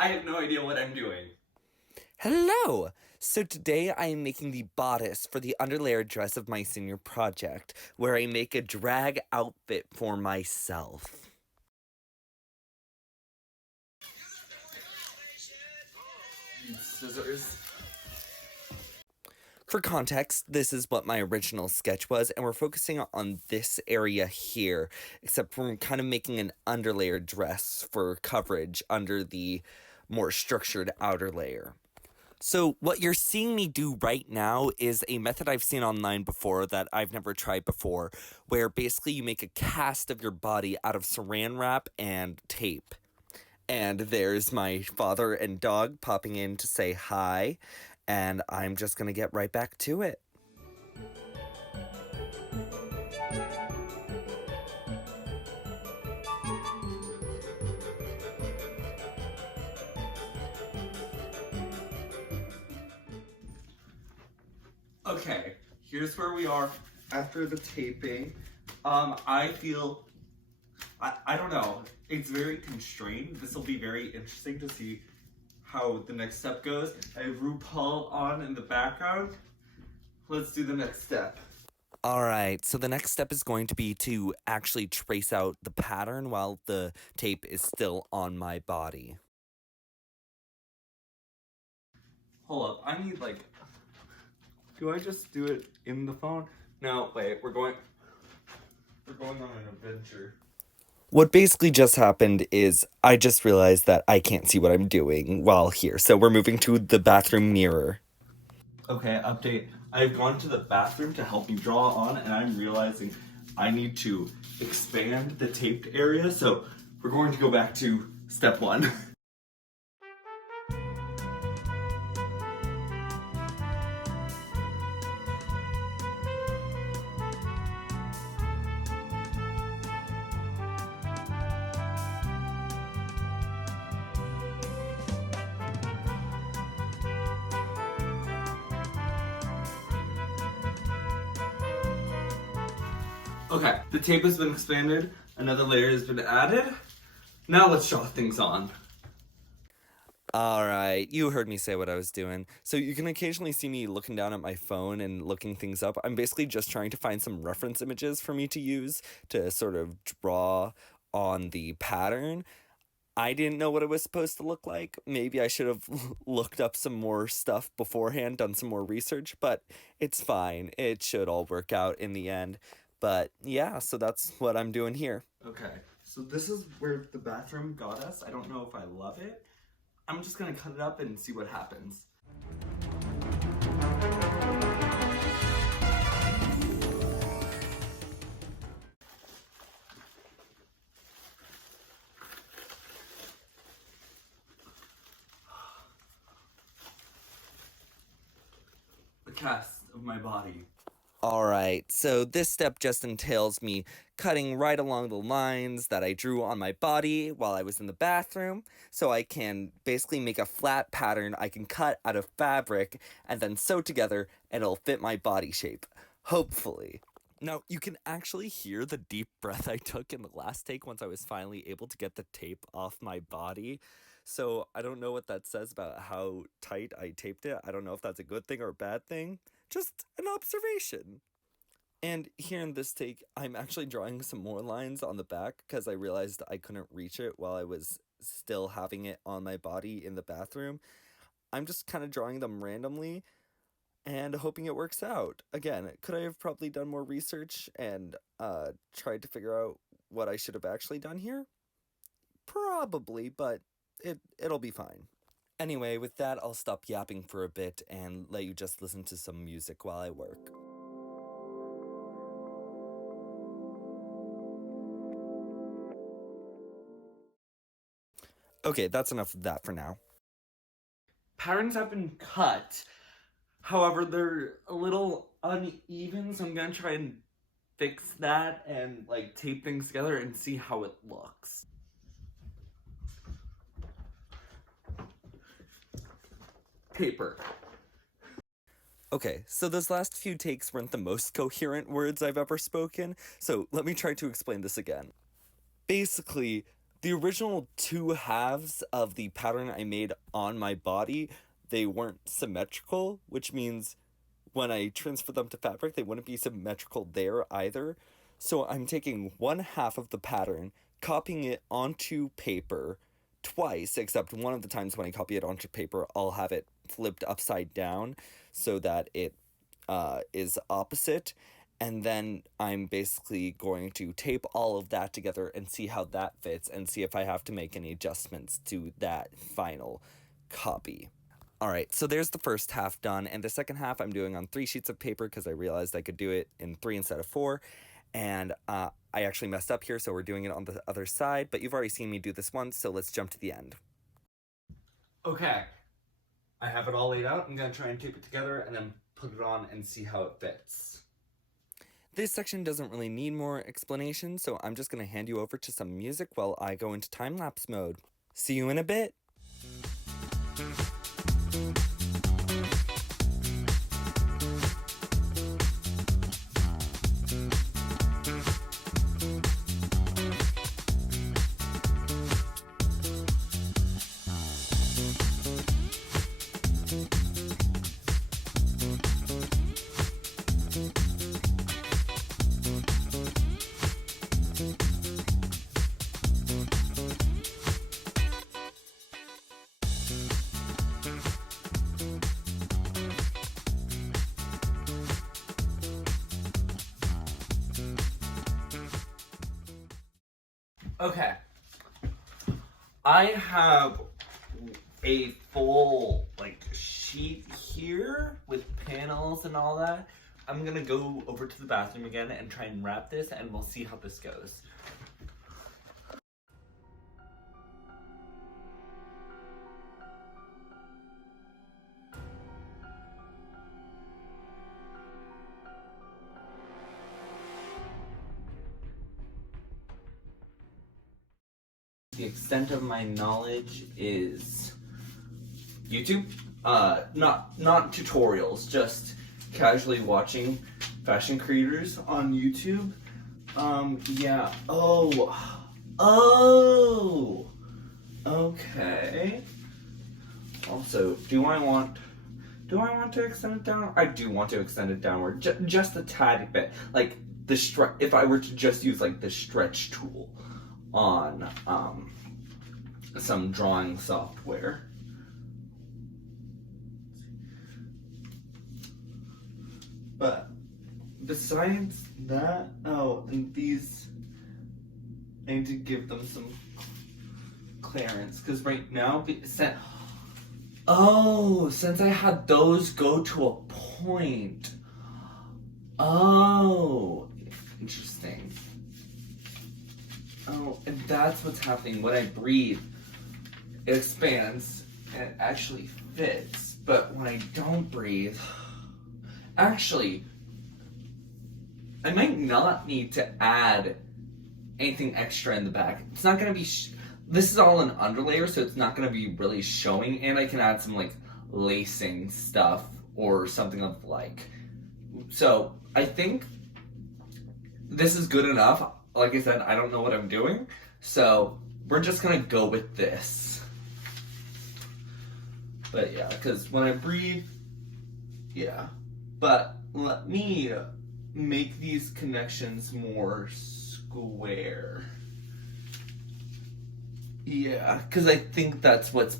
I have no idea what I'm doing. Hello! So today I am making the bodice for the underlayer dress of my senior project, where I make a drag outfit for myself. These scissors. For context, this is what my original sketch was, and we're focusing on this area here, except we're kind of making an underlayer dress for coverage under the more structured outer layer. So what you're seeing me do right now is a method I've seen online before that I've never tried before, where basically you make a cast of your body out of saran wrap and tape. And there's my father and dog popping in to say hi, and I'm just gonna get right back to it. Okay, here's where we are after the taping. I feel, I don't know, it's very constrained. This will be very interesting to see how the next step goes. I have RuPaul on in the background. Let's do the next step. Alright, so the next step is going to be to actually trace out the pattern while the tape is still on my body. Hold up, I need do I just do it in the phone? No, wait, we're going on an adventure. What basically just happened is I just realized that I can't see what I'm doing while here, so we're moving to the bathroom mirror. Okay, update. I've gone to the bathroom to help me draw on, and I'm realizing I need to expand the taped area, so we're going to go back to step one. Okay, the tape has been expanded, another layer has been added. Now let's draw things on. Alright, you heard me say what I was doing. So you can occasionally see me looking down at my phone and looking things up. I'm basically just trying to find some reference images for me to use to sort of draw on the pattern. I didn't know what it was supposed to look like. Maybe I should have looked up some more stuff beforehand, done some more research, but it's fine. It should all work out in the end. But yeah, so that's what I'm doing here. Okay, so this is where the bathroom got us. I don't know if I love it. I'm just gonna cut it up and see what happens. The cast of my body. Alright, so this step just entails me cutting right along the lines that I drew on my body while I was in the bathroom, so I can basically make a flat pattern I can cut out of fabric and then sew together and it'll fit my body shape. Hopefully. Now, you can actually hear the deep breath I took in the last take once I was finally able to get the tape off my body. So I don't know what that says about how tight I taped it. I don't know if that's a good thing or a bad thing. Just an observation. And here in this take, I'm actually drawing some more lines on the back because I realized I couldn't reach it while I was still having it on my body in the bathroom. I'm just kind of drawing them randomly and hoping it works out. Again, could I have probably done more research and tried to figure out what I should have actually done here? Probably, but it'll be fine. Anyway, with that, I'll stop yapping for a bit and let you just listen to some music while I work. Okay, that's enough of that for now. Patterns have been cut. However, they're a little uneven, so I'm gonna try and fix that and tape things together and see how it looks. Paper. Okay, so those last few takes weren't the most coherent words I've ever spoken, so let me try to explain this again. Basically, The original two halves of the pattern I made on my body, they weren't symmetrical, which means when I transfer them to fabric, they wouldn't be symmetrical there either. So I'm taking one half of the pattern, copying it onto paper twice, except one of the times when I copy it onto paper, I'll have it flipped upside down so that it is opposite. And then I'm basically going to tape all of that together and see how that fits and see if I have to make any adjustments to that final copy. All right, so there's the first half done, and the second half I'm doing on 3 sheets of paper because I realized I could do it in 3 instead of 4, and I actually messed up here, so we're doing it on the other side, but you've already seen me do this once, so let's jump to the end. Okay, I have it all laid out. I'm gonna try and tape it together and then put it on and see how it fits. This section doesn't really need more explanation, so I'm just going to hand you over to some music while I go into time-lapse mode. See you in a bit! Okay, I have a full sheet here with panels and all that. I'm gonna go over to the bathroom again and try and wrap this, and we'll see how this goes. The extent of my knowledge is YouTube. Not tutorials, just casually watching fashion creators on YouTube. Yeah. Oh. Okay. Also, do I want to extend it down? I do want to extend it downward, just a tad bit. Like if I were to just use the stretch tool on some drawing software. But besides that, and these, I need to give them some clearance because right now, since I had those go to a point. Oh, interesting. Oh, and that's what's happening when I breathe. It expands and it actually fits. But when I don't breathe, actually, I might not need to add anything extra in the back. It's not gonna be. This is all an underlayer, so it's not gonna be really showing. And I can add some lacing stuff or something of So I think this is good enough. Like I said, I don't know what I'm doing, so we're just gonna go with this. But yeah, because when I breathe, yeah. But let me make these connections more square. Yeah, because I think that's what's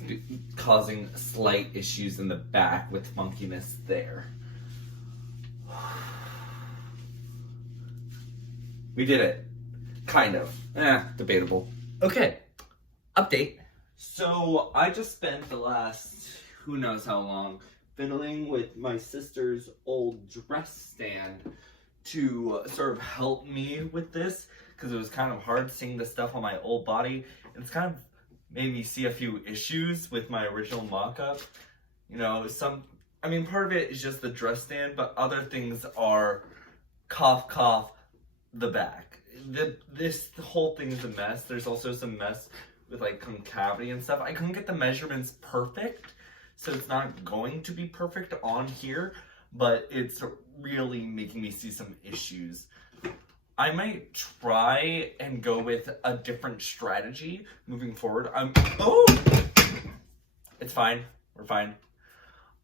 causing slight issues in the back with funkiness there. We did it. Kind of. Debatable. Okay. Update. So I just spent the last who knows how long fiddling with my sister's old dress stand to sort of help me with this because it was kind of hard seeing the stuff on my old body. And it's kind of made me see a few issues with my original mock-up. Part of it is just the dress stand, but other things are cough, the back. This whole thing is a mess. There's also some mess with concavity and stuff. I couldn't get the measurements perfect, so it's not going to be perfect on here, but it's really making me see some issues. I might try and go with a different strategy moving forward. Oh! It's fine. We're fine.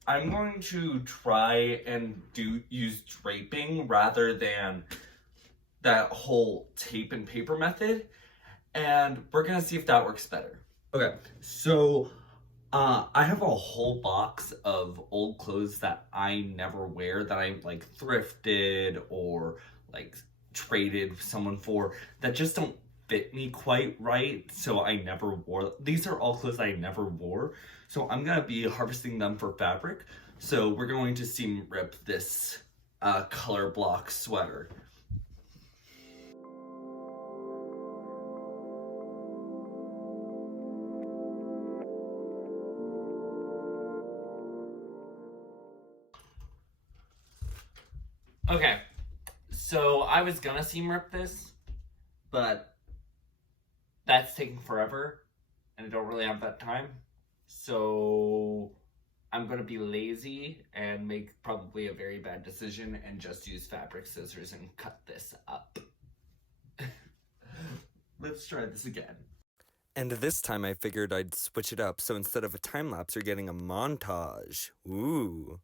I'm going to try and use draping rather than that whole tape and paper method. And we're gonna see if that works better. Okay, so I have a whole box of old clothes that I never wear that I like thrifted or like traded someone for that just don't fit me quite right. So I never wore. These are all clothes I never wore. So I'm gonna be harvesting them for fabric. So we're going to seam rip this color block sweater. Okay, so I was gonna seam rip this, but that's taking forever, and I don't really have that time. So I'm gonna be lazy and make probably a very bad decision and just use fabric scissors and cut this up. Let's try this again. And this time I figured I'd switch it up, so instead of a time lapse, you're getting a montage. Ooh.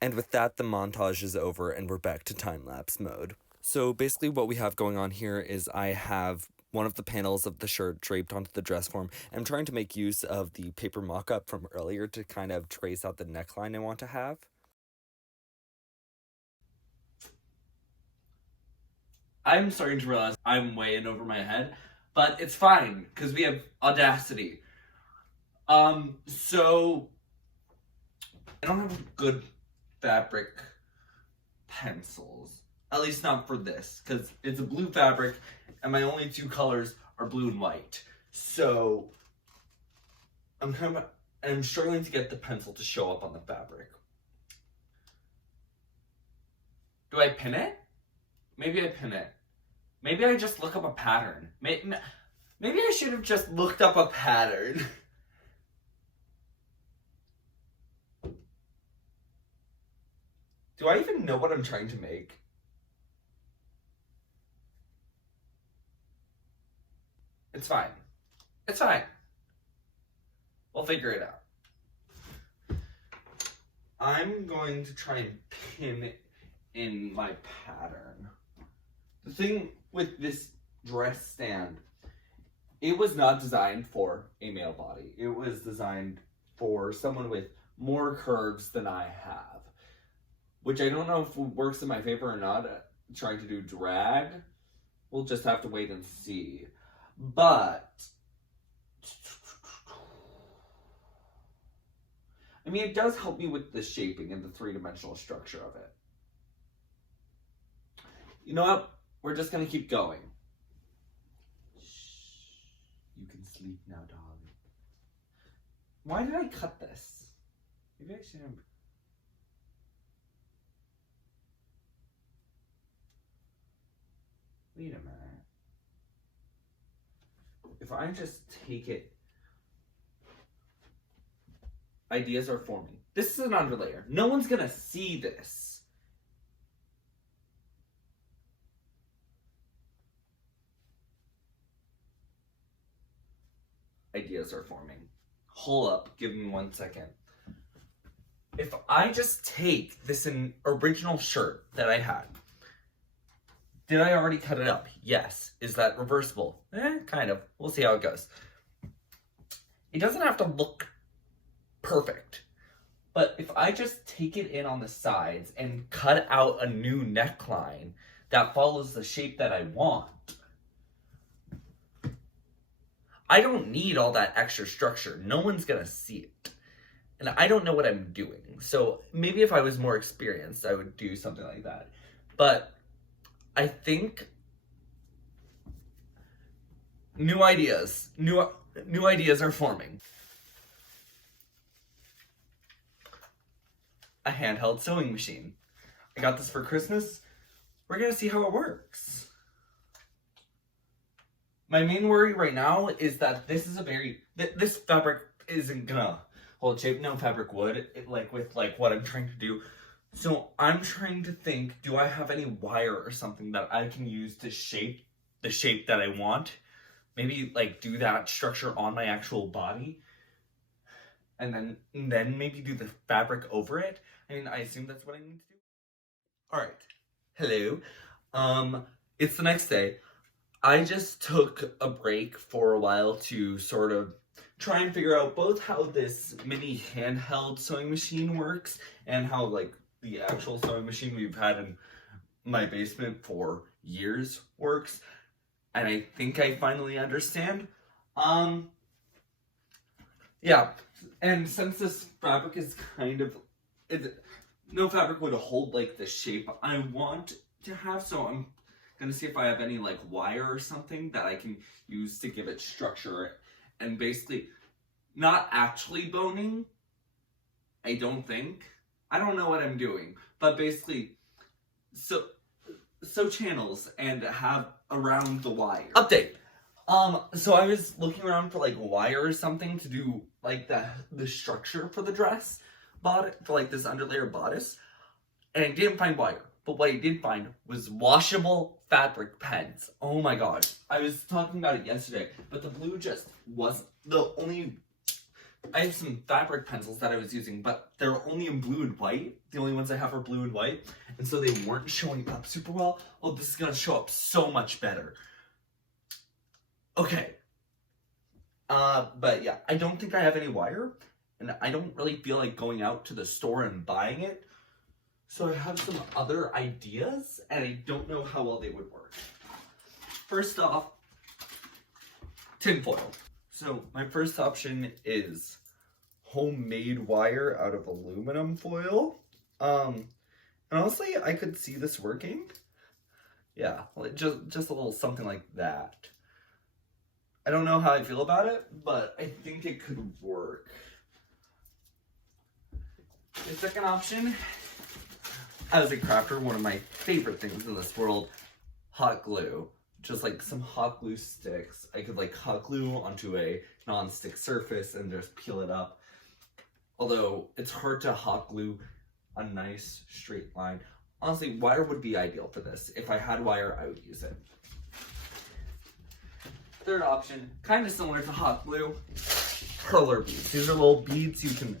And with that, the montage is over and we're back to time-lapse mode. So basically what we have going on here is I have one of the panels of the shirt draped onto the dress form. I'm trying to make use of the paper mock-up from earlier to kind of trace out the neckline I want to have. I'm starting to realize I'm way in over my head, but it's fine because we have Audacity. So I don't have good fabric pencils, at least not for this, because it's a blue fabric and my only two colors are blue and white. So I'm struggling to get the pencil to show up on the fabric. Do I pin it? Maybe I pin it. Maybe I just look up a pattern. Maybe I should have just looked up a pattern. Do I even know what I'm trying to make? It's fine. It's fine. We'll figure it out. I'm going to try and pin it in my pattern. The thing with this dress stand, it was not designed for a male body. It was designed for someone with more curves than I have. Which I don't know if it works in my favor or not. Trying to do drag, we'll just have to wait and see. But I mean, it does help me with the shaping and the three-dimensional structure of it. You know what? We're just gonna keep going. Shh. You can sleep now, darling. Why did I cut this? Maybe I should have. Wait a minute. If I just take it, ideas are forming. This is an underlayer. No one's gonna see this. Ideas are forming. Hold up, give me 1 second. If I just take this original shirt that I had, did I already cut it up? Yes. Is that reversible? Kind of. We'll see how it goes. It doesn't have to look perfect. But if I just take it in on the sides and cut out a new neckline that follows the shape that I want, I don't need all that extra structure. No one's gonna see it. And I don't know what I'm doing. So maybe if I was more experienced, I would do something like that. But I think New ideas. New ideas are forming. A handheld sewing machine. I got this for Christmas. We're gonna see how it works. My main worry right now is that this fabric isn't gonna hold shape. No, fabric would, with what I'm trying to do. So I'm trying to think, do I have any wire or something that I can use to shape the shape that I want? Maybe do that structure on my actual body, and then maybe do the fabric over it. I mean, I assume that's what I need to do. All right. Hello. It's the next day. I just took a break for a while to sort of try and figure out both how this mini handheld sewing machine works and how the actual sewing machine we've had in my basement for years works. And I think I finally understand. Yeah. And since this fabric is no fabric would hold the shape I want to have, so I'm gonna see if I have any wire or something that I can use to give it structure, and basically not actually boning. I don't know what I'm doing, but basically sew channels and have around the wire. Update. So I was looking around for wire or something to do the structure for the dress for this underlayer bodice, and I didn't find wire. But what I did find was washable fabric pens. Oh my god. I was talking about it yesterday, but the blue just wasn't the only... I have some fabric pencils that I was using, but they're only in blue and white. The only ones I have are blue and white, and so they weren't showing up super well. Oh, this is gonna show up so much better. Okay. But yeah, I don't think I have any wire, and I don't really feel like going out to the store and buying it. So I have some other ideas, and I don't know how well they would work. First off, tinfoil. So my first option is homemade wire out of aluminum foil. And honestly, I could see this working. Yeah, just a little something like that. I don't know how I feel about it, but I think it could work. The second option, as a crafter, one of my favorite things in this world, hot glue. Just some hot glue sticks. I could hot glue onto a non-stick surface and just peel it up. Although it's hard to hot glue a nice straight line. Honestly, wire would be ideal for this. If I had wire, I would use it. Third option, kind of similar to hot glue, perler beads. These are little beads you can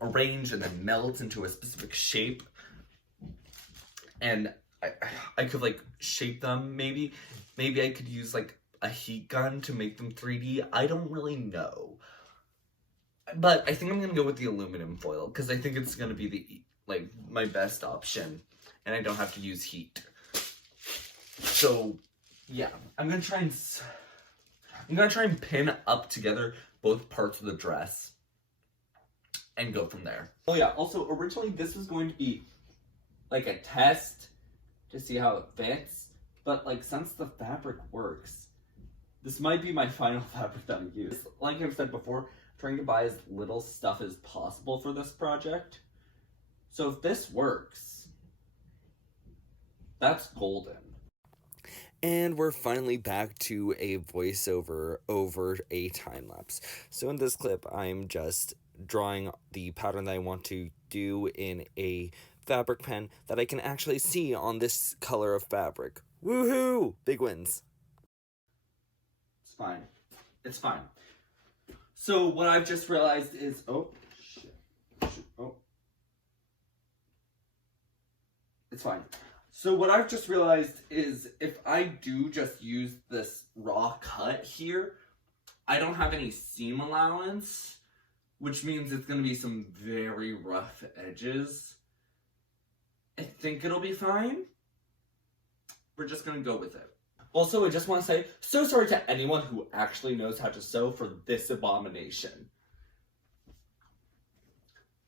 arrange and then melt into a specific shape. And I could shape them maybe. Maybe I could use a heat gun to make them 3D. I don't really know. But I think I'm gonna go with the aluminum foil because I think it's gonna be my best option, and I don't have to use heat. So yeah, I'm gonna try and pin up together both parts of the dress and go from there. Oh yeah, also originally this was going to be a test to see how it fits, but since the fabric works, this might be my final fabric that I use. Like I've said before, I'm trying to buy as little stuff as possible for this project. So if this works, that's golden. And we're finally back to a voiceover over a time lapse. So in this clip, I'm just drawing the pattern that I want to do in a fabric pen that I can actually see on this color of fabric. Woohoo! Big wins. It's fine. It's fine. So what I've just realized is, oh, shit. Oh. It's fine. So what I've just realized is if I do just use this raw cut here, I don't have any seam allowance, which means it's going to be some very rough edges. I think it'll be fine. We're just going to go with it. Also, I just want to say, so sorry to anyone who actually knows how to sew for this abomination.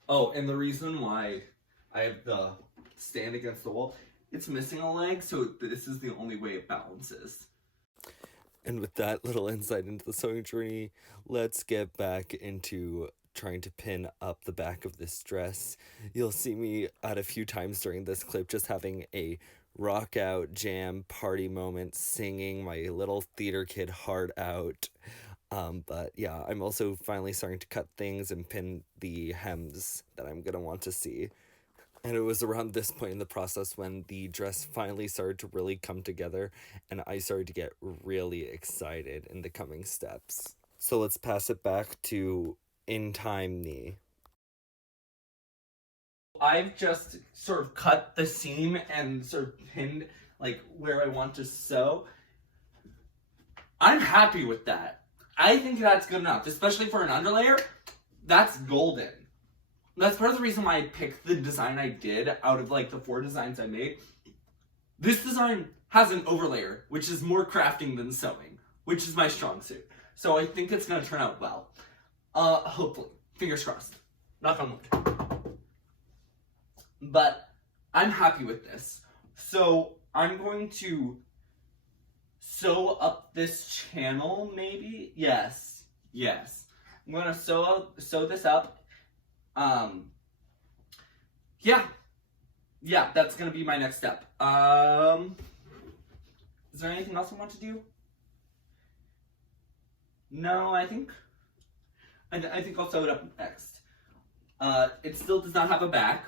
Oh, and the reason why I have the stand against the wall, it's missing a leg, so this is the only way it balances. And with that little insight into the sewing journey, let's get back into trying to pin up the back of this dress. You'll see me at a few times during this clip just having a rock out jam party moment, singing my little theater kid heart out. But yeah, I'm also finally starting to cut things and pin the hems that I'm gonna want to see. And it was around this point in the process when the dress finally started to really come together, and I started to get really excited in the coming steps. So let's pass it back to In Time Knee. I've just sort of cut the seam and sort of pinned like where I want to sew. I'm happy with that. I think that's good enough, especially for an underlayer. That's golden. That's part of the reason why I picked the design I did out of like the 4 designs I made. This design has an overlayer, which is more crafting than sewing, which is my strong suit. So I think it's gonna turn out well. Hopefully. Fingers crossed. Knock on wood. But I'm happy with this. So I'm going to sew up this channel, maybe? Yes. I'm gonna sew this up. Yeah, that's gonna be my next step. Is there anything else I want to do? No, I think I'll sew it up next. It still does not have a back,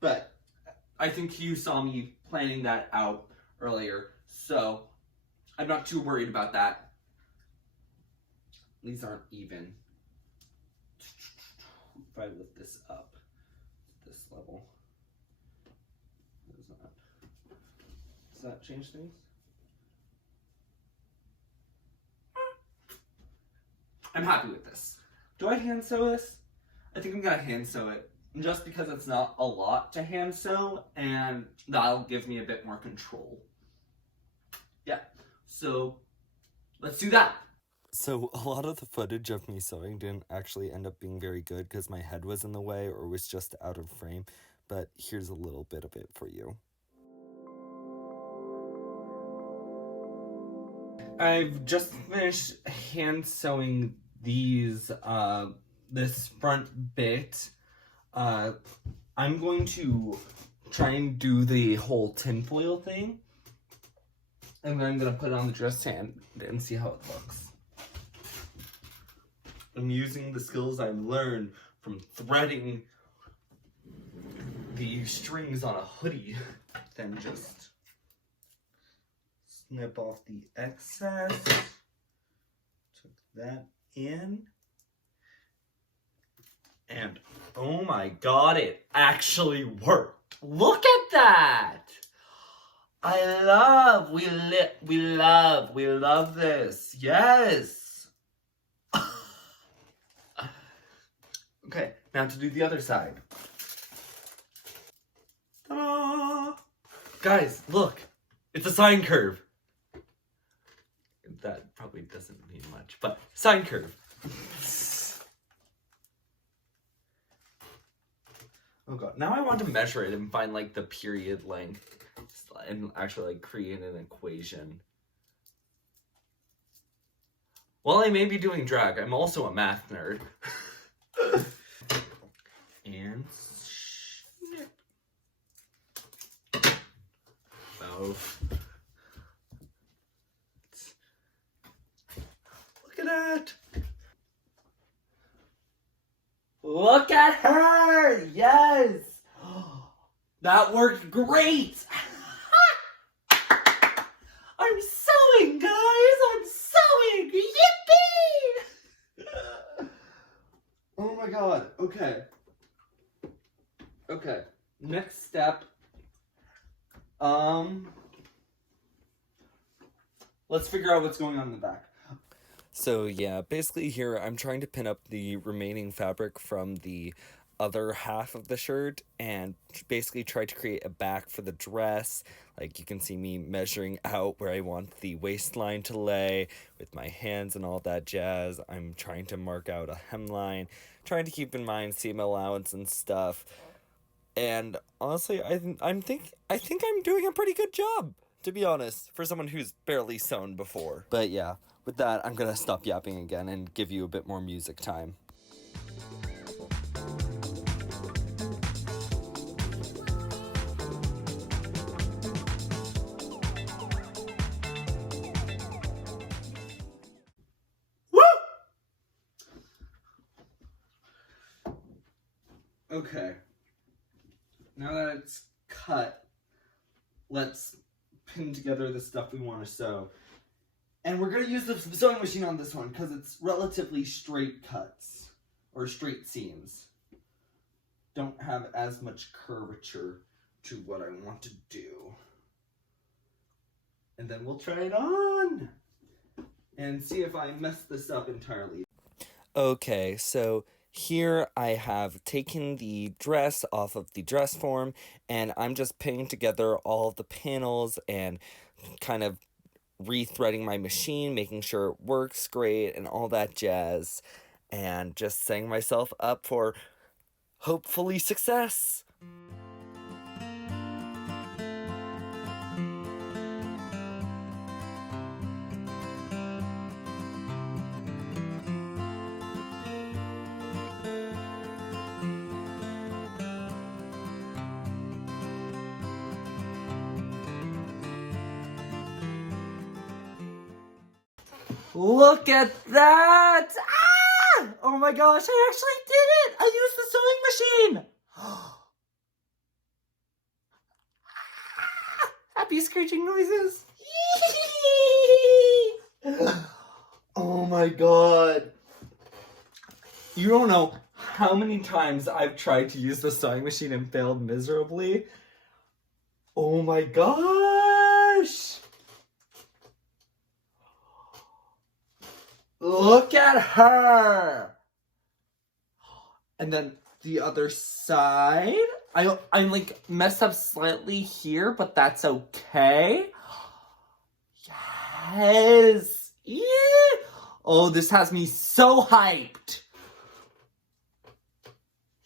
but I think you saw me planning that out earlier, so I'm not too worried about that. These aren't even. If I lift this up to this level, does that change things? I'm happy with this. Do I hand sew this? I think I'm gonna hand sew it, just because it's not a lot to hand sew, and that'll give me a bit more control. Yeah, so let's do that. So a lot of the footage of me sewing didn't actually end up being very good because my head was in the way or was just out of frame, but here's a little bit of it for you. I've just finished hand sewing these, this front bit. I'm going to try and do the whole tinfoil thing, and then I'm gonna put it on the dress stand and see how it looks. I'm using the skills I've learned from threading the strings on a hoodie, then just snip off the excess, took that in, and oh my god, it actually worked. Look at that! We love this. Yes! Okay, now to do the other side. Ta-da! Guys, look! It's a sine curve. That probably doesn't mean much, but sine curve. Oh god, now I want to measure it and find like the period length and actually like create an equation. While I may be doing drag, I'm also a math nerd. And snip. Both. Look at that. Look at her! Yes! That worked great! I'm sewing, guys! I'm sewing! Yippee! Oh my god. Okay. Okay. Next step. Let's figure out what's going on in the back. So yeah, basically here I'm trying to pin up the remaining fabric from the other half of the shirt and basically try to create a back for the dress. Like you can see me measuring out where I want the waistline to lay with my hands and all that jazz. I'm trying to mark out a hemline, trying to keep in mind seam allowance and stuff. And honestly, I think I'm doing a pretty good job, to be honest, for someone who's barely sewn before. But yeah, with that, I'm gonna stop yapping again and give you a bit more music time. Okay. Now that it's cut, let's pin together the stuff we want to sew. And we're going to use the sewing machine on this one because it's relatively straight cuts, or straight seams. Don't have as much curvature to what I want to do. And then we'll try it on and see if I mess this up entirely. Okay, so here I have taken the dress off of the dress form, and I'm just pinning together all of the panels and kind of rethreading my machine, making sure it works great and all that jazz, and just setting myself up for hopefully success. Look at that! Ah! Oh my gosh, I actually did it! I used the sewing machine! Happy screeching noises! Oh my god. You don't know how many times I've tried to use the sewing machine and failed miserably. Oh my gosh! Look at her! And then the other side. I like messed up slightly here, but that's okay. Yes! Yeah! Oh, this has me so hyped.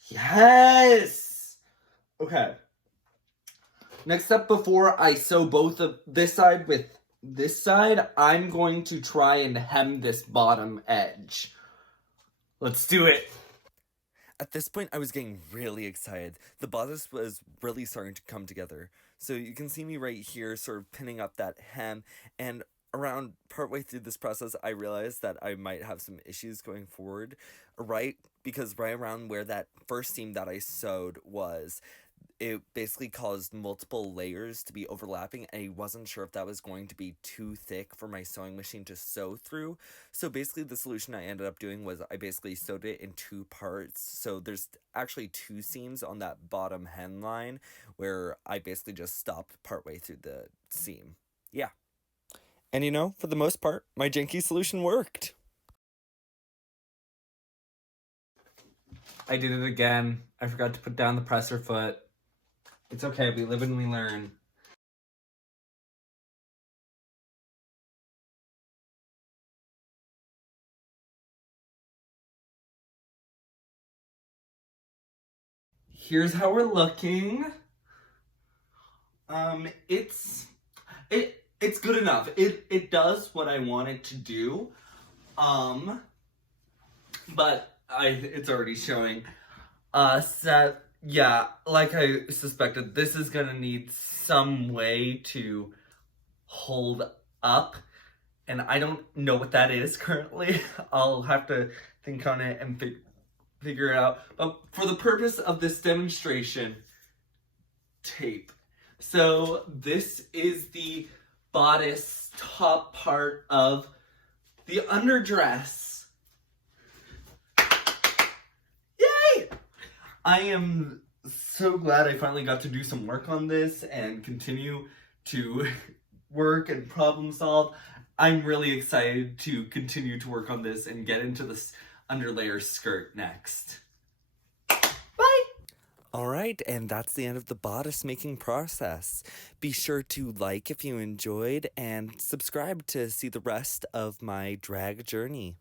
Yes! Okay. Next up, before I sew both of this side with this side, I'm going to try and hem this bottom edge. Let's do it. At this point, I was getting really excited. The bodice was really starting to come together. So you can see me right here sort of pinning up that hem, and around partway through this process, I realized that I might have some issues going forward, because right around where that first seam that I sewed was, it basically caused multiple layers to be overlapping, and I wasn't sure if that was going to be too thick for my sewing machine to sew through. So basically the solution I ended up doing was I basically sewed it in two parts. So there's actually two seams on that bottom hemline where I basically just stopped partway through the seam. Yeah. And you know, for the most part, my janky solution worked. I did it again. I forgot to put down the presser foot. It's okay, we live and we learn. Here's how we're looking. It's good enough. It does what I want it to do. But it's already showing. So yeah, like I suspected, this is gonna need some way to hold up, and I don't know what that is currently. I'll have to think on it and figure it out. But for the purpose of this demonstration, tape. So this is the bodice top part of the underdress. I am so glad I finally got to do some work on this and continue to work and problem solve. I'm really excited to continue to work on this and get into this underlayer skirt next. Bye! Alright, and that's the end of the bodice making process. Be sure to like if you enjoyed and subscribe to see the rest of my drag journey.